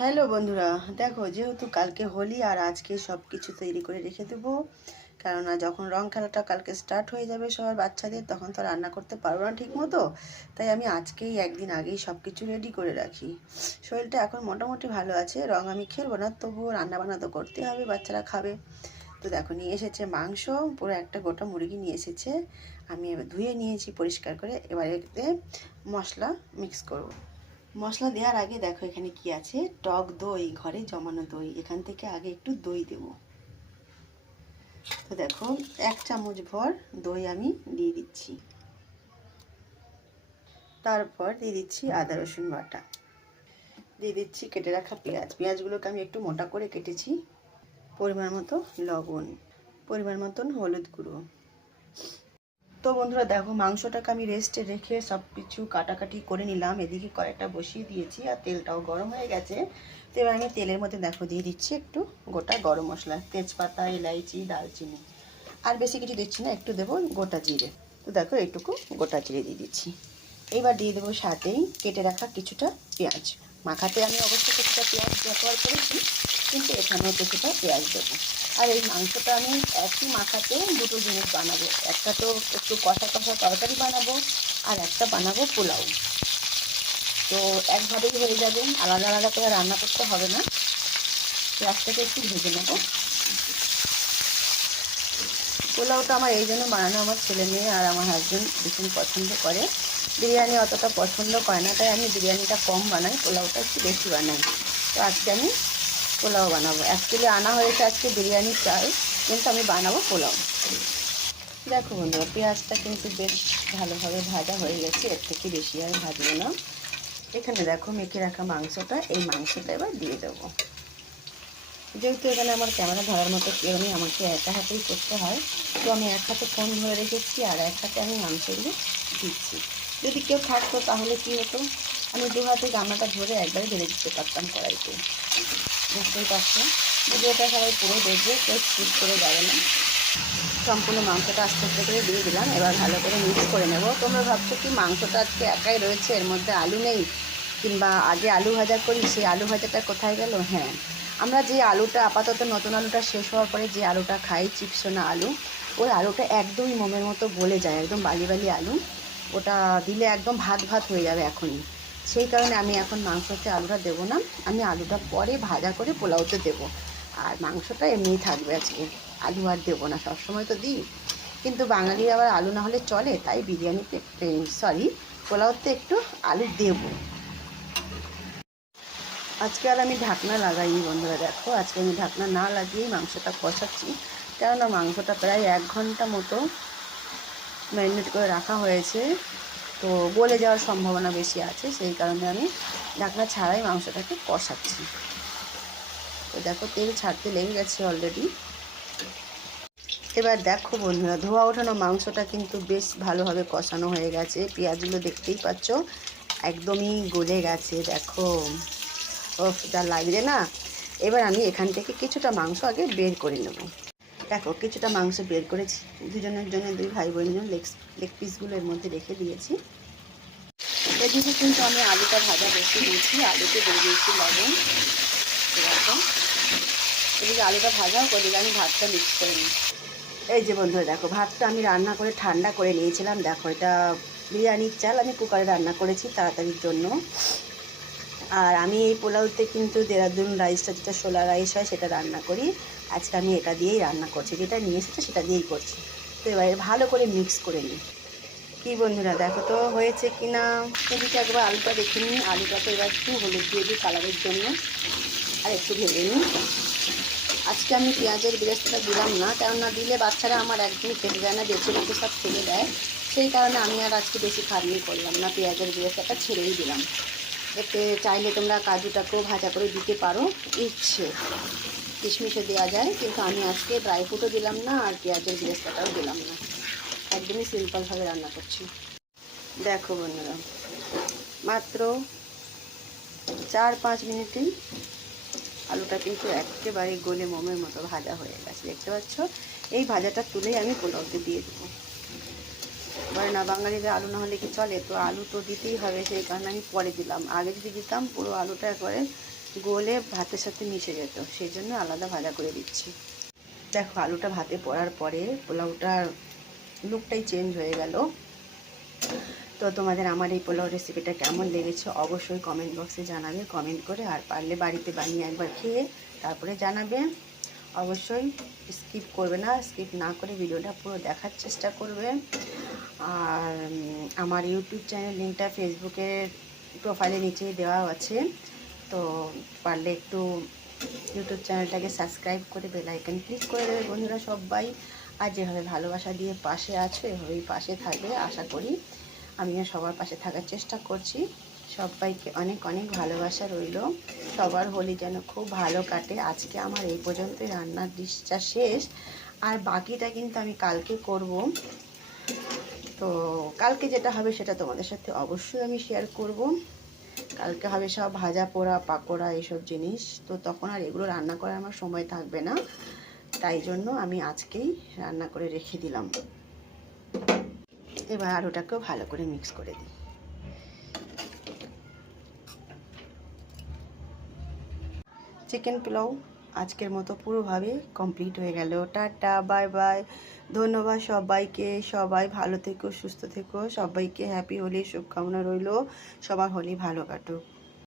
Hello বন্ধুরা, দেখো যেহেতু কালকে হোলি আর আজকে সব কিছু তৈরি করে রেখে দেবো, কেননা যখন রং খেলাটা কালকে স্টার্ট হয়ে যাবে সবার বাচ্চাদের, তখন তো রান্না করতে পারবো না ঠিক মতো। তাই আমি আজকেই একদিন আগেই সব কিছু রেডি করে রাখি। শরীরটা এখন মোটামুটি ভালো আছে, রং আমি খেলবো না, তবুও রান্না বান্না তো করতে হবে, বাচ্চারা খাবে। তো দেখো নিয়ে এসেছে মাংস, পুরো একটা গোটা মুরগি নিয়ে এসেছে। আমি এবার ধুয়ে নিয়েছি পরিষ্কার করে, এবার এতে মশলা মিক্স করব। মশলা দেওয়ার আগে দেখো এখানে কি আছে, টক দই, ঘরে জমানো দই। এখান থেকে আগে একটু দই দেব। তো দেখো 1 চামচ ভর দই আমি দিয়ে দিচ্ছি। তারপর দিয়ে দিচ্ছি আদা রসুন বাটা, দিয়ে দিচ্ছি কেটে রাখা পেঁয়াজ। পেঁয়াজগুলোকে আমি একটু মোটা করে কেটেছি। পরিমাণ মতো লবণ, পরিমাণ মতন হলুদ গুঁড়ো। তো বন্ধুরা দেখো মাংসটাকে আমি রেস্টে রেখে সব কিছু কাটাকাটি করে নিলাম। এদিকে কড়াইটা বসিয়ে দিয়েছি আর তেলটাও গরম হয়ে গেছে। তো এবার আমি তেলের মধ্যে দেখো দিয়ে দিচ্ছি একটু গোটা গরম মশলা, তেজপাতা, এলাইচি, দালচিনি। আর বেশি কিছু দিচ্ছি না, একটু দেবো গোটা জিরে। তো দেখো এইটুকু গোটা জিরে দিয়ে দিচ্ছি। এবার দিয়ে দেবো সাথেই কেটে রাখা কিছুটা পেঁয়াজ। মাখাতে আমি অবশ্যই কিছুটা পেঁয়াজ ব্যবহার করেছি, কিন্তু এখানেও কিছুটা পেঁয়াজ দেবো। আর এই মাংসটা আমি একই মাখাতে দুটো জিনিস বানাবো, একটা তো একটু কষা কষা তরকারি বানাবো, আর একটা বানাবো পোলাও। তো একভাবেই হয়ে যাবে, আলাদা আলাদা করে রান্না করতে হবে না। পেঁয়াজটাকে একটু ভেজে নেবো। পোলাওটা আমার এই জন্য বানানো, আমার ছেলে মেয়ে আর আমার হাজব্যান্ড ভীষণ পছন্দ করে। বিরিয়ানি অতটা পছন্দ করে না, তাই আমি বিরিয়ানিটা কম বানাই, পোলাওটা একটু বেশি বানাই। তো আজকে আমি পোলাও বানাবো। অ্যাকচুয়ালি আনা হয়েছে আজকে বিরিয়ানি চাল, কিন্তু আমি বানাবো পোলাও। দেখো বন্ধুরা পেঁয়াজটা কিন্তু বেশ ভালোভাবে ভাজা হয়ে গেছে, এর থেকে বেশি আর ভাজবো না। এখানে দেখো মেখে রাখা মাংসটা, এই মাংসটা এবার দিয়ে দেবো। যেহেতু এখানে আমার ক্যামেরা ধরার মতো কেউ নেই, আমাকে একা হাতেই করতে হয়, তো আমি এক হাতে ফোন ধরে রেখেছি আর এক হাতে আমি মাংসগুলো দিচ্ছি। যদি কেউ থাকতো তাহলে কী হতো, আমি দু হাতে গামলাটা ধরে একবারে ঢেলে দিতে পারতাম কড়াইতে। বুঝতেই পারছো, ভিডিওটা সবাই পুরো দেখবে, কেউ স্কিপ করে যাবে না। সম্পূর্ণ মাংসটা আস্তে আস্তে করে দিয়ে দিলাম। এবার ভালো করে মিক্স করে নেব। তোমরা ভাবছো কি মাংসটা আজকে একাই রয়েছে, এর মধ্যে আলু নেই, কিংবা আগে আলু ভাজা করি, সেই আলু ভাজাটা কোথায় গেল? হ্যাঁ, আমরা যে আলুটা আপাতত নতুন আলুটা শেষ হওয়ার পরে যে আলুটা খাই, চিপসোনা আলু, ওই আলুটা একদমই মোমের মতো গলে যায়, একদম বালি বালি আলু। ওটা দিলে একদম ভাত ভাত হয়ে যাবে এখনই। সেই কারণে আমি এখন মাংসতে আলুটা দেবো না, আমি আলুটা পরে ভাজা করে পোলাওতে দেবো। আর মাংসটা এমনিই থাকবে আজকে, আলু আর দেবো না, সবসময় তো দিই। কিন্তু বাঙালির আবার আলু না হলে চলে, তাই বিরিয়ানিতে পোলাওতে একটু আলু দেবো। আজকে আর আমি ঢাকনা লাগাইনি বন্ধুরা, দেখো আজকে আমি ঢাকনা না লাগিয়েই মাংসটা কষাচ্ছি। কেননা মাংসটা প্রায় 1 ঘন্টা মতো ম্যারিনেট করে রাখা হয়েছে, তো গলে যাওয়ার সম্ভাবনা বেশি আছে, সেই কারণে আমি ঢাকনা ছাড়াই মাংসটাকে কষাচ্ছি। তো দেখো তেল ছাড়তে লেগে গেছে অলরেডি। এবার দেখো বন্ধুরা ধোয়া ওঠানো মাংসটা কিন্তু বেশ ভালোভাবে কষানো হয়ে গেছে। পেঁয়াজগুলো দেখতেই পাচ্ছ একদমই গলে গেছে, দেখো ওফ যা লাগছে না। এবার আমি এখান থেকে কিছুটা মাংস আগে বের করে নেব। দেখো কিছুটা মাংস বের করেছি, দুজনের জন্য, দুই ভাই বোনের জন্য লেগ পিসগুলো এর মধ্যে রেখে দিয়েছি। এদিকে কিন্তু আমি আলুটা ভাজা বসিয়ে দিয়েছি, আলুতে দিয়ে দিয়েছি লবণ। এরকম এদিকে আলুটা ভাজা হোক, ওদিকে আমি ভাতটা মিক্স করে নিই। এই যে বন্ধুরা দেখো ভাতটা আমি রান্না করে ঠান্ডা করে নিয়েছিলাম। দেখো এটা বিরিয়ানির চাল, আমি কুকারে রান্না করেছি তাড়াতাড়ির জন্য। আর আমি এই পোলাওতে কিন্তু দেরাদুন রাইসটা, যেটা শোলা রাইস হয়, সেটা রান্না করি। আজকে আমি এটা দিয়েই রান্না করছি, যেটা নিয়ে এসেছে সেটা দিয়েই করছি। তো এবারে ভালো করে মিক্স করে নিই। কী বন্ধুরা দেখো তো হয়েছে কি না, এদিকে একবার আলুটা দেখে নিই। আলুটাকে এবার একটু হলুদ দিয়ে দিই কালারের জন্য, আর একটু ভেজে নিই। আজকে আমি পেঁয়াজের বেরেস্তাটা দিলাম না, কেননা দিলে বাচ্চারা আমার একদমই খেতে দেয় না, বেছে বেছে সব ফেলে দেয়। সেই কারণে আমি আর আজকে বেশি খাটনি করলাম না, পেঁয়াজের বেরেস্তাটা ছেড়েই দিলাম। এতে চাইলে তোমরা কাজুটাকেও ভাজা করে দিতে পারো, ইচ্ছে কিশমিশও দেওয়া যায়, কিন্তু আমি আজকে ড্রাই ফ্রুটও দিলাম না আর পেঁয়াজের বেরেস্তাটাও দিলাম না, একদমই সিম্পলভাবে রান্না করছি। দেখো বন্ধুরা মাত্র 4-5 মিনিটেই আলুটা কিন্তু একেবারে গলে মোমের মতো ভাজা হয়ে গেছে, দেখতে পাচ্ছ। এই ভাজাটা তুলেই আমি পোলাওতে দিয়ে দেবো। বলে না বাঙালিদের আলু না হলে কি চলে, তো আলু তো দিতেই হবে, সেই কারণে আমি পরে দিলাম। আগে যদি দিতাম পুরো আলুটা একবারে গলে ভাতের সাথে মিশে যেত, সেই জন্য আলাদা ভাজা করে দিচ্ছি। দেখো আলুটা ভাতে পড়ার পরে পোলাওটার লুকটাই চেঞ্জ হয়ে গেল। তো তোমাদের আমার এই পোলাও রেসিপিটা কেমন লেগেছে অবশ্যই কমেন্ট বক্সে জানাবে, কমেন্ট করে, আর পারলে বাড়িতে বানিয়ে একবার খেয়ে তারপরে জানাবে। অবশ্যই স্কিপ করবে না, স্কিপ না করে ভিডিওটা পুরো দেখার চেষ্টা করবে। আর আমার ইউটিউব চ্যানেল লিঙ্কটা ফেসবুকের প্রোফাইলের নিচেই দেওয়া আছে, তো পারলে একটু ইউটিউব চ্যানেলটাকে সাবস্ক্রাইব করে বেল আইকন ক্লিক করে দেবে বন্ধুরা সবাই। আর যেভাবে ভালোবাসা দিয়ে পাশে আছো এভাবেই পাশে থাকবে আশা করি। আমিও সবার পাশে থাকার চেষ্টা করছি। সবাইকে অনেক অনেক ভালোবাসা রইল। সবার হোলি যেন খুব ভালো কাটে। আজকে আমার এই পর্যন্তই রান্নার ডিশটা শেষ, আর বাকিটা কিন্তু আমি কালকে করব। তো কালকে যেটা হবে সেটা তোমাদের সাথে অবশ্যই আমি শেয়ার করব। কালকে হবে সব ভাজা পোড়া পাকোড়া এইসব জিনিস, তো তখন আর এগুলো রান্না করার আমার সময় থাকবে না, তাই জন্য আমি আজকেই রান্না করে রেখে দিলাম। এবার আর ওটাকেও ভালো করে মিক্স করে দিই। চিকেন পোলাও আজকের মতো পুরোভাবে কমপ্লিট হয়ে গেল। টাটা, বাই বাই, ধন্যবাদ সবাইকে। সবাই ভালো থেকো, সুস্থ থেকো, সবাইকে হ্যাপি হোলি শুভকামনা রইল। সবার হোলি ভালো কাটুক।